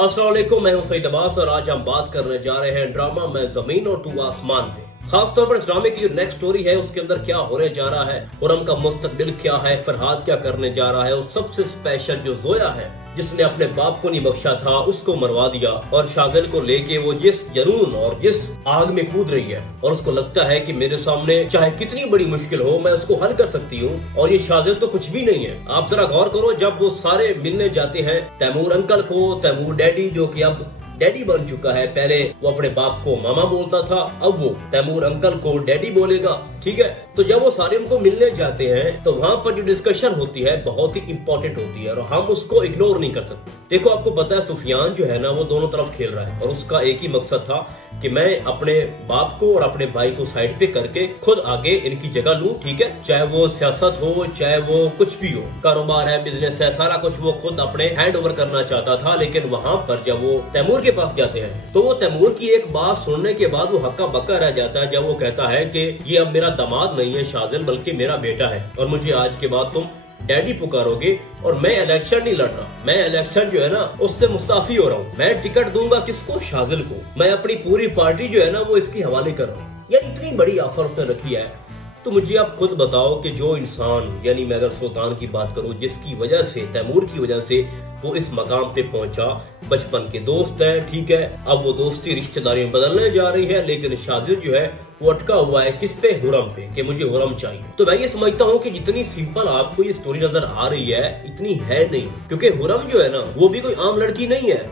अस्सलाम वालेकुम, मैं हूं सईद अब्बास और आज हम बात करने जा रहे हैं ड्रामा मैं जमीन और तू आसमान पे। खास तौर पर इस ड्रामे की जो नेक्स्ट स्टोरी है उसके अंदर क्या होने जा रहा है, खुरम का मुस्तकबिल क्या है, फरहाद क्या करने जा रहा है और सबसे स्पेशल जो जोया है जिसने अपने बाप को नहीं बख्शा था उसको मरवा दिया और शाजिल को लेके वो जिस जुनून और जिस आग में कूद रही है और उसको लगता है कि मेरे सामने चाहे कितनी बड़ी मुश्किल हो मैं उसको हल कर सकती हूँ और ये शाजिल तो कुछ भी नहीं है। आप जरा गौर करो, जब वो सारे मिलने जाते हैं तैमूर अंकल को, तैमूर डैडी जो कि अब डैडी बन चुका है, पहले वो अपने बाप को मामा बोलता था, अब वो तैमूर अंकल को डैडी बोलेगा, ठीक है। तो जब वो सारे उनको मिलने जाते हैं तो वहां पर जो डिस्कशन होती है बहुत ही इंपॉर्टेंट होती है और हम उसको इग्नोर नहीं कर सकते। देखो, आपको पता है सुफियान जो है ना वो दोनों तरफ खेल रहा है और उसका एक ही मकसद था कि मैं अपने बाप को और अपने भाई को साइड पे करके खुद आगे इनकी जगह लूं, ठीक है। चाहे वो सियासत हो, चाहे वो कुछ भी हो, कारोबार है, बिजनेस है, सारा कुछ वो खुद अपने हैंड ओवर करना चाहता था। लेकिन वहां पर जब वो तैमूर के पास जाते हैं तो वो तैमूर की एक बात सुनने के बाद वो हक्का बक्का रह जाता है जब वो कहता है कि ये अब मेरा दामाद नहीं है शाजिल, बल्कि मेरा बेटा है और मुझे आज के बाद तुम डैडी पुकारोगे और मैं इलेक्शन नहीं लड़ रहा, मैं इलेक्शन जो है ना उससे मुस्ताफी हो रहा हूँ। मैं टिकट दूंगा किसको? शाजिल को। मैं अपनी पूरी पार्टी जो है ना वो इसकी हवाले कर रहा हूँ। यार इतनी बड़ी ऑफर उसने रखी है। तो मुझे आप खुद बताओ कि जो इंसान, यानी मैं अगर सुल्तान की बात करूं, जिसकी वजह से, तैमूर की वजह से वो इस मकाम पे पहुंचा, बचपन के दोस्त है, ठीक है, अब वो दोस्ती रिश्तेदारी में बदलने जा रही है, लेकिन शाजिल जो है वो अटका हुआ है किस पे? हुरम पे, कि मुझे हुरम चाहिए। तो मैं ये समझता हूँ कि जितनी सिंपल आपको ये स्टोरी नजर आ रही है इतनी है नहीं, क्योंकि हुरम जो है ना वो भी कोई आम लड़की नहीं है,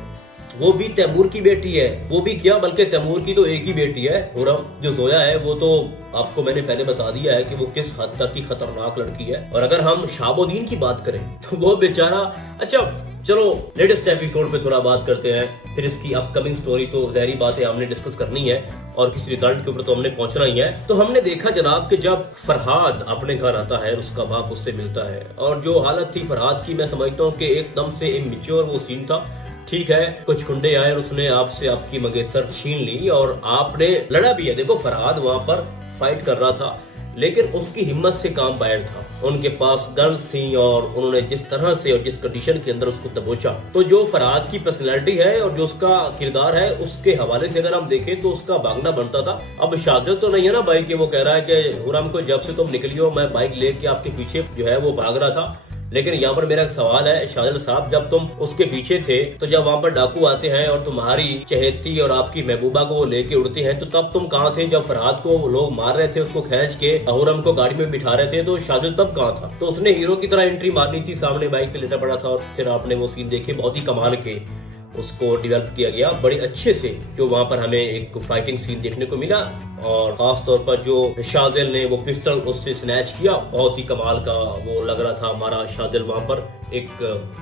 वो भी तैमूर की बेटी है। वो भी क्या, बल्कि तैमूर की तो एक ही बेटी है, हुरम। जो जोया है वो तो आपको मैंने पहले बता दिया है कि वो किस हद तक की खतरनाक लड़की है। और अगर हम शाबुद्दीन की बात करें तो वो बेचारा, अच्छा चलो लेटेस्ट एपिसोड पे थोड़ा बात करते हैं, फिर इसकी अपकमिंग स्टोरी तो ज़ाहिरी बात है हमने डिस्कस करनी है और किसी रिजल्ट के ऊपर तो हमने पहुंचना ही है। तो हमने देखा जनाब कि जब फरहाद अपने घर आता है उसका बाप उससे मिलता है और जो हालत थी फरहाद की, मैं समझता हूँ कि एकदम से इमेच्योर वो सीन था, ठीक है। कुछ गुंडे आए और उसने आपसे आपकी मंगेतर छीन ली और आपने लड़ा भी है। देखो फरहाद वहां पर फाइट कर रहा था लेकिन उसकी हिम्मत से काम बाहर था, उनके पास गन्स थी और उन्होंने जिस तरह से और जिस कंडीशन के अंदर उसको दबोचा, तो जो फरहाद की पर्सनैलिटी है और जो उसका किरदार है उसके हवाले से अगर हम देखें तो उसका भागना बनता था। अब शाजिल तो नहीं है ना भाई कि वो कह रहा है कि हुरम को जब से तुम निकली हो मैं बाइक लेके आपके पीछे जो है वो भाग रहा था। लेकिन यहाँ पर मेरा एक सवाल है शाजिल साहब, जब तुम उसके पीछे थे तो जब वहाँ पर डाकू आते हैं और तुम्हारी चहेती और आपकी महबूबा को वो लेके उड़ते हैं तो तब तुम कहाँ थे? जब फरहाद को लोग मार रहे थे, उसको खींच के हुरम को गाड़ी में बिठा रहे थे, तो शाजिल तब कहाँ था? तो उसने हीरो की तरह एंट्री मारनी थी, सामने बाइक पे लेटा पड़ा था और फिर आपने वो सीन देखे, बहुत ही कमाल के उसको डेवलप किया गया बड़े अच्छे से, जो वहां पर हमें एक फाइटिंग सीन देखने को मिला और खास तौर पर जो शाजिल ने वो पिस्टल उससे स्नैच किया, बहुत ही कमाल का वो लग रहा था हमारा शाजिल वहां पर एक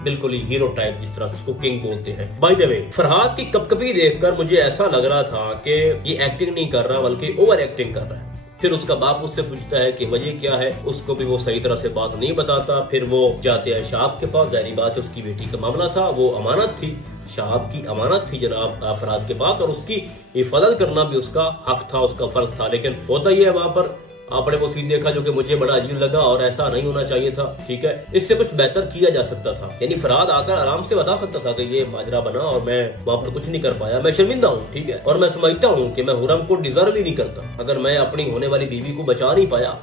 बिल्कुल ही हीरो टाइप, जिस तरह से उसको किंग बोलते हैं। बाय द वे, फरहाद की कपकपी देखकर मुझे ऐसा लग रहा था कि ये एक्टिंग नहीं कर रहा बल्कि ओवर एक्टिंग कर रहा है। फिर उसका बाप उससे पूछता है कि वजह क्या है, उसको भी वो सही तरह से बात नहीं बताता। फिर वो जाते हैं शाहब के पास, जाहिर बात है उसकी बेटी का मामला था, वो अमानत थी, शाहब की अमानत थी जनाब फरहाद के पास और उसकी हिफाजत करना भी उसका हक था, उसका फर्ज था। लेकिन होता ही है वहां पर आपने वो सीन देखा जो कि मुझे बड़ा अजीब लगा और ऐसा नहीं होना चाहिए था, ठीक है। इससे कुछ बेहतर किया जा सकता था, यानी फरहाद आकर आराम से बता सकता था कि ये माजरा बना और मैं वहां पर कुछ नहीं कर पाया, मैं शर्मिंदा हूँ, ठीक है। और मैं समझता हूँ कि मैं हुरम को डिजर्व ही नहीं करता। अगर मैं अपनी होने वाली बीवी को बचा नहीं पाया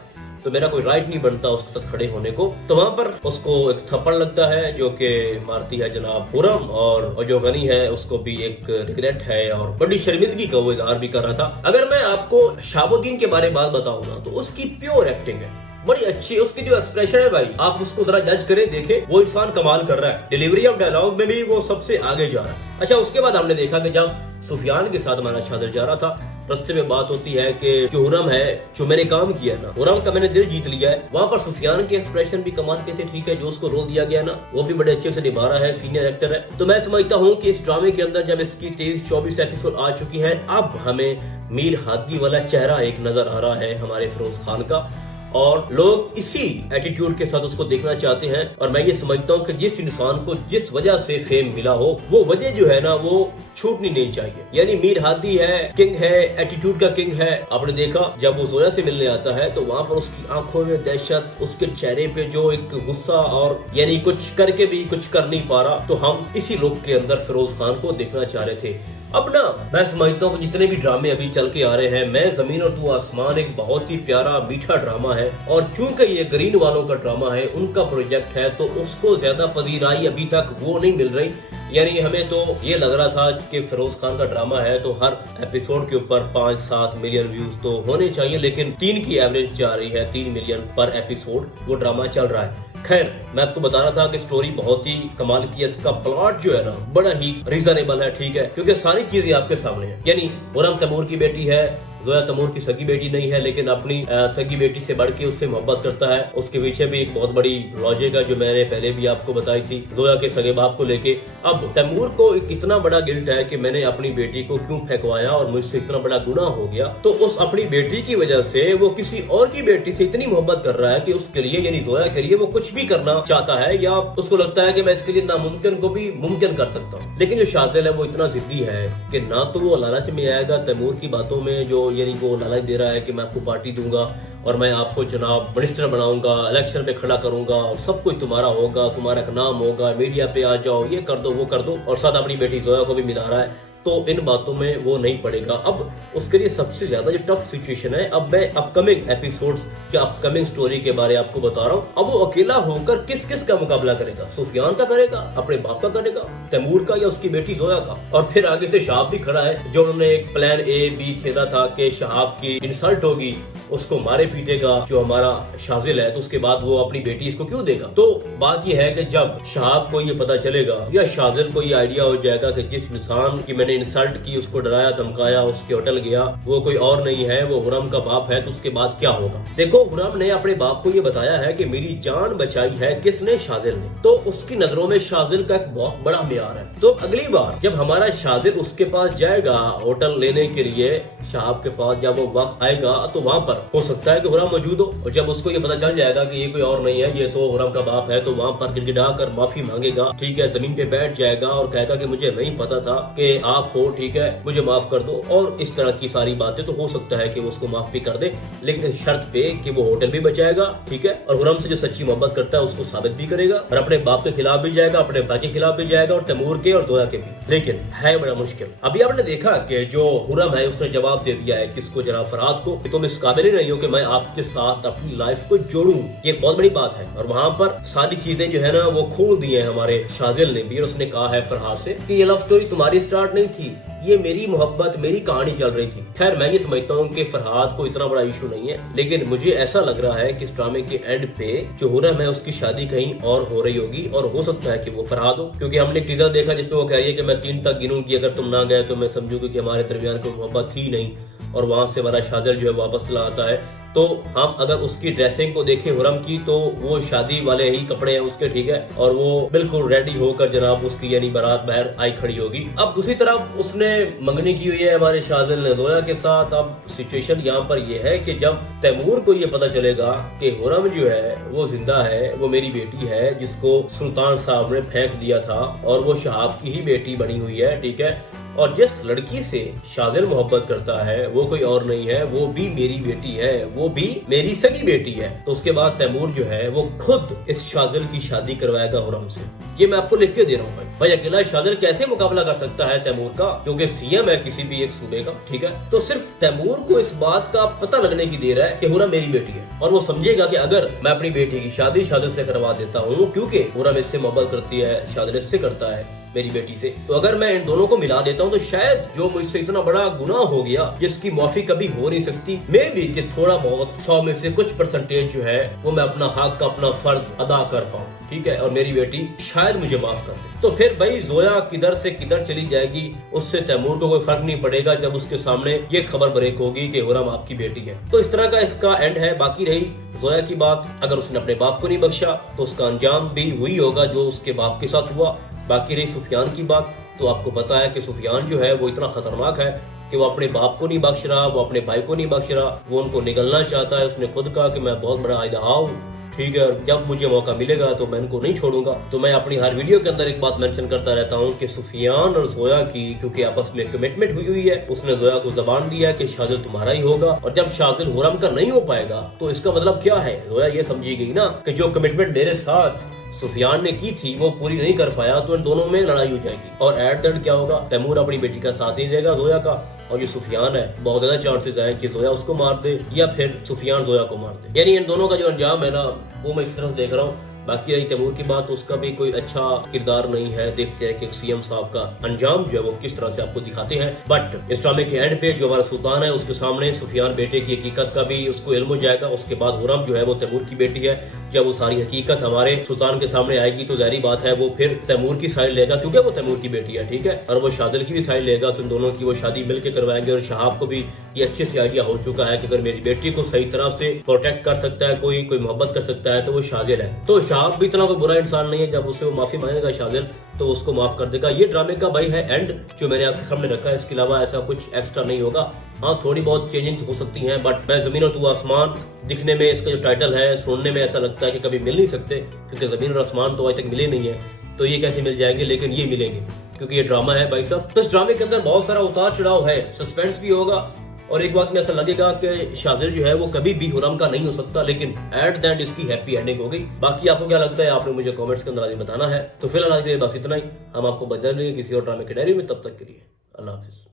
तो मेरा कोई राइट नहीं बनता उसके साथ खड़े होने को। तो वहां पर उसको एक थप्पड़ लगता है जो कि मारती है जनाब हुरम और जो गनी है उसको भी एक रिग्रेट है और बड़ी शर्मिंदगी का वो इजहार भी कर रहा था। अगर मैं आपको शाबुद्दीन के बारे में बात बताऊं ना तो उसकी प्योर एक्टिंग है, बड़ी अच्छी। उसकी जो एक्सप्रेशन है भाई, आप उसको जरा जज करें, देखें, वो इंसान कमाल कर रहा है। डिलीवरी ऑफ डायलॉग में भी वो सबसे आगे जा रहा है। अच्छा, उसके बाद हमने देखा कि जब सुफियान के साथ हमारा शाजिल जा रहा था, रास्ते में बात होती है कि जो हुरम है, जो मैंने काम किया ना, हुरम का मैंने दिल जीत लिया है। वहां पर सुफियान के एक्सप्रेशन भी कमाल के थे, ठीक है। जो उसको रोल दिया गया ना वो भी बड़े अच्छे से निभा रहा है, सीनियर एक्टर है। तो मैं समझता हूँ कि इस ड्रामे के अंदर जब इसकी 23-24 एपिसोड आ चुकी है, अब हमें मीर हादी वाला चेहरा एक नजर आ रहा है हमारे फिरोज खान का और लोग इसी एटीट्यूड के साथ उसको देखना चाहते हैं। और मैं ये समझता हूँ कि जिस इंसान को जिस वजह से फेम मिला हो वो वजह जो है ना वो छूटनी नहीं चाहिए। यानी मीर हादी है, किंग है, एटीट्यूड का किंग है। आपने देखा जब वो जोया से मिलने आता है तो वहाँ पर उसकी आंखों में दहशत, उसके चेहरे पे जो एक गुस्सा, और यानी कुछ करके भी कुछ कर नहीं पा रहा। तो हम इसी लुक के अंदर फिरोज खान को देखना चाह रहे थे। अब ना मैं समझता हूँ जितने भी ड्रामे अभी चल के आ रहे हैं, मैं जमीन और तू आसमान एक बहुत ही प्यारा मीठा ड्रामा है, और चूंकि ये ग्रीन वालों का ड्रामा है, उनका प्रोजेक्ट है, तो उसको ज्यादा पजीराई अभी तक वो नहीं मिल रही। यानी हमें तो ये लग रहा था कि फिरोज खान का ड्रामा है तो हर एपिसोड के ऊपर 5-7 मिलियन व्यूज तो होने चाहिए, लेकिन 3 की एवरेज जा रही है, 3 मिलियन पर एपिसोड वो ड्रामा चल रहा है। खैर, मैं आपको बता रहा था कि स्टोरी बहुत ही कमाल की है। इसका प्लॉट जो है ना बड़ा ही रीजनेबल है, ठीक है, क्योंकि सारी चीजें आपके सामने हैं। यानी खुर्रम तैमूर की बेटी है, जोया तैमूर की सगी बेटी नहीं है, लेकिन अपनी सगी बेटी से बढ़ के उससे मोहब्बत करता है। उसके पीछे भी एक बहुत बड़ी लॉजिक है जो मैंने पहले भी आपको बताई थी जोया के सगे बाप को लेके। अब तैमूर को एक इतना बड़ा गिल्ट है कि मैंने अपनी बेटी को क्यों फेंकवाया और मुझसे इतना बड़ा गुनाह हो गया। तो उस अपनी बेटी की वजह से वो किसी और की बेटी से इतनी मोहब्बत कर रहा है कि उसके लिए, यानी जोया के लिए, वो कुछ भी करना चाहता है, या उसको लगता है कि मैं इसके लिए नामुमकिन को भी मुमकिन कर सकता हूँ। लेकिन जो शाज़िल है वो इतना जिद्दी है कि ना तो वो लालच में आएगा तैमूर की बातों में, जो यानी वो लालच दे रहा है कि मैं आपको पार्टी दूंगा और मैं आपको जनाब मिनिस्टर बनाऊंगा, इलेक्शन पे खड़ा करूंगा, सब कुछ तुम्हारा होगा, तुम्हारा एक नाम होगा, मीडिया पे आ जाओ, ये कर दो वो कर दो, और साथ अपनी बेटी जोया को भी मिला रहा है। तो इन बातों में वो नहीं पड़ेगा। अब उसके लिए सबसे ज्यादा जो टफ सिचुएशन है, अब मैं अपकमिंग एपिसोड्स या अपकमिंग स्टोरी के बारे आपको बता रहा हूँ। अब वो अकेला होकर किस किस का मुकाबला करेगा? सुफियान का करेगा, अपने बाप का करेगा, तैमूर का, या उसकी बेटी जोया का? और फिर आगे से शहाब भी खड़ा है, जो उन्होंने एक प्लान A-B खेला था कि शहाब की इंसल्ट होगी, उसको मारे पीटेगा जो हमारा शाज़िल है, तो उसके बाद वो अपनी बेटी इसको क्यों देगा? तो बात ये है कि जब शहाब को ये पता चलेगा या शाज़िल को ये आइडिया हो जाएगा कि जिस इंसान की मैंने इंसल्ट की, उसको डराया धमकाया, उसके होटल गया, वो कोई और नहीं है, वो खुर्रम का बाप है, तो उसके बाद क्या होगा? देखो, खुर्रम ने अपने बाप को ये बताया है कि मेरी जान बचाई है किसने? शाज़िल ने। तो उसकी नजरों में शाज़िल का एक बहुत बड़ा म्यार है। तो अगली बार जब हमारा शाज़िल उसके पास जाएगा होटल लेने के लिए, शहाब के पास जब वो वक्त आएगा, तो वहां पर हो सकता है कि खुर्रम मौजूद हो, और जब उसको ये पता चल जाएगा कि ये कोई और नहीं है, ये तो खुर्रम का बाप है, तो वहां पर गिड़गिड़ा कर माफी मांगेगा, ठीक है, जमीन पे बैठ जाएगा और कहेगा कि मुझे नहीं पता था कि आप हो, ठीक है, मुझे माफ कर दो, और इस तरह की सारी बातें। तो हो सकता है कि वो उसको माफ भी कर दे, लेकिन इस शर्त पे कि वो होटल भी बचाएगा, ठीक है, और खुर्रम से जो सच्ची मोहब्बत करता है उसको साबित भी करेगा, और अपने बाप के खिलाफ भी जाएगा, अपने भाई के खिलाफ भी जाएगा, और तैमूर के और जोया के भी। लेकिन है बड़ा मुश्किल। अभी आपने देखा कि जो खुर्रम है उसने जवाब दे दिया है किसको? जनाब फरहाद को, तुम इस काबिल ही नहीं हो कि मैं आपके साथ अपनी लाइफ को जोड़ूं। ये एक बहुत बड़ी बात है, और वहां पर सारी चीजें जो है ना वो खोल दी है हमारे शाज़िल ने भी, और उसने कहा है फरहाद से कि ये लव स्टोरी तुम्हारी स्टार्ट नहीं थी, ये मेरी मोहब्बत, मेरी कहानी चल रही थी। खैर, मैं ये समझता हूँ कि फरहाद को इतना बड़ा इशू नहीं है, लेकिन मुझे ऐसा लग रहा है कि इस ड्रामे के एंड पे जो खुर्रम है उसकी शादी कहीं और हो रही होगी, और हो सकता है कि वो फरहाद हो, क्योंकि हमने एक टीजर देखा जिसमें वो कह रही है कि मैं 3 तक गिनूंगी, अगर तुम ना गए तो मैं समझूंगी कि हमारे दरमियान कोई मोहब्बत थी नहीं, और वहां से हमारा शाज़िल जो है वापस चला आता है। तो हम अगर उसकी ड्रेसिंग को देखें खुर्रम की, तो वो शादी वाले ही कपड़े हैं उसके, ठीक है, और वो बिल्कुल रेडी होकर जनाब उसकी यानी बारात बाहर आई खड़ी होगी। अब दूसरी तरफ उसने मंगनी की हुई है हमारे शाज़िल ने जोया के साथ। अब सिचुएशन यहाँ पर ये है कि जब तैमूर को ये पता चलेगा कि खुर्रम जो है वो जिंदा है, वो मेरी बेटी है जिसको सुल्तान साहब ने फेंक दिया था, और वो शहाब की ही बेटी बनी हुई है, ठीक है, और जिस लड़की से शाज़िल मोहब्बत करता है वो कोई और नहीं है, वो भी मेरी बेटी है, वो भी मेरी सगी बेटी है। तो उसके बाद तैमूर जो है वो खुद इस शाज़िल की शादी करवाएगा खुर्रम से। ये मैं आपको लिख के दे रहा हूँ भाई। अकेला शाज़िल कैसे मुकाबला कर सकता है तैमूर का, क्योंकि सीएम है किसी भी एक सूबे का, ठीक है। तो सिर्फ तैमूर को इस बात का पता लगने की देर है कि खुर्रम मेरी बेटी है, और वो समझेगा कि अगर मैं अपनी बेटी की शादी शाज़िल से करवा देता हूँ, क्योंकि खुर्रम इससे मोहब्बत करती है, शाज़िल इससे करता है मेरी बेटी से, तो अगर मैं इन दोनों को मिला देता हूँ तो शायद जो मुझसे इतना बड़ा गुनाह हो गया जिसकी माफी कभी हो नहीं सकती, मैं भी कि थोड़ा बहुत 100 में से कुछ परसेंटेज जो है वो मैं अपना हक का, अपना फर्ज अदा कर पाऊँ, ठीक है, और मेरी बेटी शायद मुझे माफ कर दे। तो फिर भाई जोया किधर से किधर चली जाएगी, उससे तैमूर को कोई फर्क नहीं पड़ेगा जब उसके सामने ये खबर ब्रेक होगी कि खुर्रम आपकी बेटी है। तो इस तरह का इसका एंड है। बाकी रही जोया की बात, अगर उसने अपने बाप को नहीं बख्शा तो उसका अंजाम भी वही होगा जो उसके बाप के साथ हुआ। बाकी रही सुफियान की बात, तो आपको पता है कि सुफियान जो है वो इतना खतरनाक है कि वो अपने बाप को नहीं बख्श रहा, वो अपने भाई को नहीं बख्श रहा, वो उनको निगलना चाहता है। उसने खुद कहा कि मैं बहुत बड़ा आइदहा हूँ, ٹھیک ہے, جب مجھے موقع ملے گا تو میں ان کو نہیں چھوڑوں گا. تو میں اپنی ہر ویڈیو کے اندر ایک بات مینشن کرتا رہتا ہوں کہ سفیان اور زویا کی کیونکہ آپس میں کمٹمنٹ ہوئی ہے, اس نے زویا کو زبان دیا کہ شاذل تمہارا ہی ہوگا, اور جب شاذل حرم کا نہیں ہو پائے گا تو اس کا مطلب کیا ہے, زویا یہ سمجھی گئی نا کہ جو کمٹمنٹ میرے ساتھ سفیان نے کی تھی وہ پوری نہیں کر پایا تو ان دونوں میں لڑائی ہو جائے گی, اور ایٹ اینڈ کیا ہوگا, تیمور اپنی بیٹی کا ساتھ نہیں دے گا زویا کا, اور یہ سفیان ہے بہت زیادہ چانسز ہیں کہ زویا اس کو مار دے یا پھر سفیان زویا کو مار دے. یعنی ان دونوں کا جو انجام ہے نا وہ میں اس طرح دیکھ رہا ہوں. باقی رہی تیمور کی بات, اس کا بھی کوئی اچھا کردار نہیں ہے. دیکھتے ہیں کہ سی ایم صاحب کا انجام جو ہے وہ کس طرح سے آپ کو دکھاتے ہیں. بٹ اس ڈرامے کے اینڈ پہ جو ہمارا سلطان ہے اس کے سامنے سفیان بیٹے کی حقیقت کا بھی اس کو علم ہو جائے گا. اس کے بعد حرم جو ہے وہ تیمور کی بیٹی ہے. جب وہ ساری حقیقت ہمارے سلطان کے سامنے آئے گی تو ظاہری بات ہے وہ پھر تیمور کی سائڈ لے گا کیونکہ وہ تیمور کی بیٹی ہے, ٹھیک ہے, اور وہ شاذل کی بھی سائڈ لے گا. تو ان دونوں کی وہ شادی مل کے کروائیں گے. اور شہاب کو بھی یہ اچھے سے آئیڈیا ہو چکا ہے کہ اگر میری بیٹی کو صحیح طرح سے پروٹیکٹ کر سکتا ہے کوئی محبت کر سکتا ہے تو وہ شاذل ہے. تو شہاب بھی اتنا کوئی برا انسان نہیں ہے, جب اسے وہ معافی مانگے گا شاذل تو اس کو معاف کر دے گا. یہ ڈرامے کا بھائی ہے اینڈ جو میں نے آپ کے سامنے رکھا ہے, اس کے علاوہ ایسا کچھ ایکسٹرا نہیں ہوگا. ہاں تھوڑی بہت چینجنگ ہو سکتی ہیں, بٹ میں زمین اور تو آسمان دکھنے میں اس کا جو ٹائٹل ہے سننے میں ایسا لگتا ہے کہ کبھی مل نہیں سکتے, کیونکہ زمین اور آسمان تو آج تک ملے نہیں ہیں. تو یہ کیسے مل جائیں گے, لیکن یہ ملیں گے کیونکہ یہ ڈرامہ ہے بھائی صاحب. تو اس ڈرامے کے اندر بہت سارا اتار چڑھاؤ ہے, سسپینس بھی ہوگا, اور ایک وقت میں ایسا لگے گا کہ شاذل جو ہے وہ کبھی بھی حرم کا نہیں ہو سکتا, لیکن ایٹ دا اینڈ اس کی ہیپی اینڈنگ ہو گئی. باقی آپ کو کیا لگتا ہے آپ نے مجھے کامنٹس کے اندر آج بتانا ہے. تو فی الحال آج کے لیے بس اتنا ہی, ہم آپ کو بدل لیں گے کسی اور ڈرامے کے ڈائری میں. تب تک کے لیے اللہ حافظ.